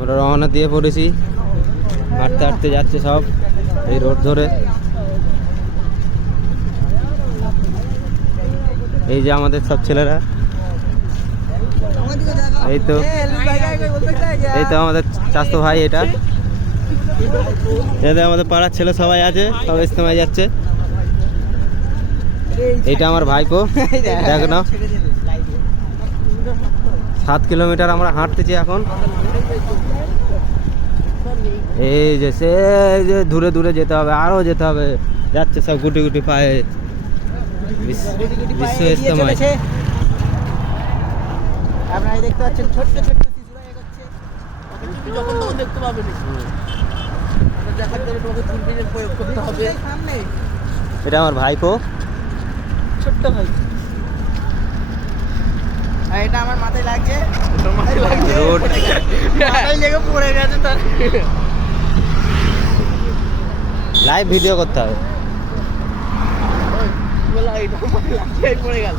আমরা রওনা দিয়ে পড়েছি, হাঁটতে হাঁটতে যাচ্ছে সব এই রোড ধরে। এই যে আমাদের সব ছেলেরা, এই তো আমাদের চাচতো ভাই, এটা আমাদের পাড়ার ছেলে সবাই আছে, সব ইস্তেমায় যাচ্ছে। এটা আমার ভাইপো, দেখ না 7 কিলোমিটার আমরা হাঁটতেছি এখন। এই যে সেই যে দূরে দূরে যেতে হবে, আরো যেতে হবে, যাচ্ছে সব গুটি গুটি পায়ে বিশ্ব ইস্তেমায়। আপনারা দেখতে পাচ্ছেন ছোট্ট ছোট্ট শিশুরা এগোচ্ছে, যখন তখন দেখতে পাবেন। দেখার জন্য তোমাকে দূরবীনের প্রয়োগ করতে হবে। এটা আমার ভাইপো, ছোট্ট ভাই। আর এটা আমার মাথায় লাগছে, রোড মাথায় লেগে পড়ে গেছে তার। লাইভ ভিডিও করতে হবে। পড়ে গেল।